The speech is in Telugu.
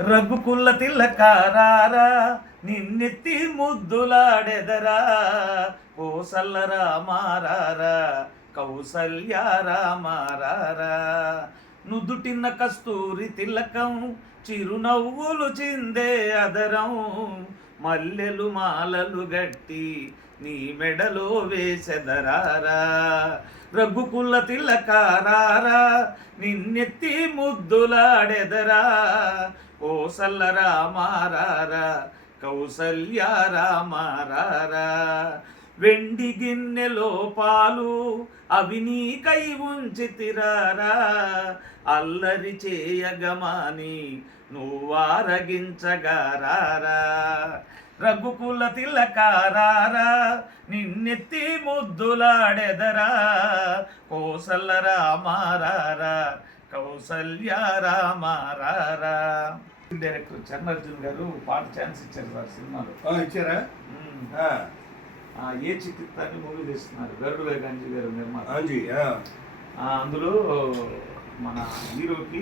రఘుకుల్ల తిల్లకారారా నిన్నెత్తి ముద్దులాడెదరా. కోసల్ల రామారారా కౌసల్య రామారారా నుదుటిన్న కస్తూరి తిలకం చిరునవ్వులు చిందే అదరం. మల్లెలు మాలలు గట్టి నీ మెడలో వేసెదరారా? రఘుకుల తిలకారారా? నిన్నెత్తి ముద్దులాడెదరా? కోసల్ల రామారారా కౌసల్య రామారారా? వెండి గిన్నెలో పాలు అవి నీకై ఉంచితిరారా? అల్లరి చేయగమాని నువ్వారగించగారారా రఘుకుల తిలకారారా నిన్నెత్తి ముద్దులాడెదరా కోసల్ల రామారారా కౌసల్య రామారారా. డైరెక్టర్ చరణర్జున్ గారు పాట ఛాన్స్ ఇచ్చారు సార్ సినిమాలో. ఆ, ఇచ్చారా? మ్మ్. ఆ, ఆ, ఏ చిత్తాన్ని మూవీ తీస్తున్నారు గరుడు వేగంజి గారు నిర్మాత. అందులో మన హీరోకి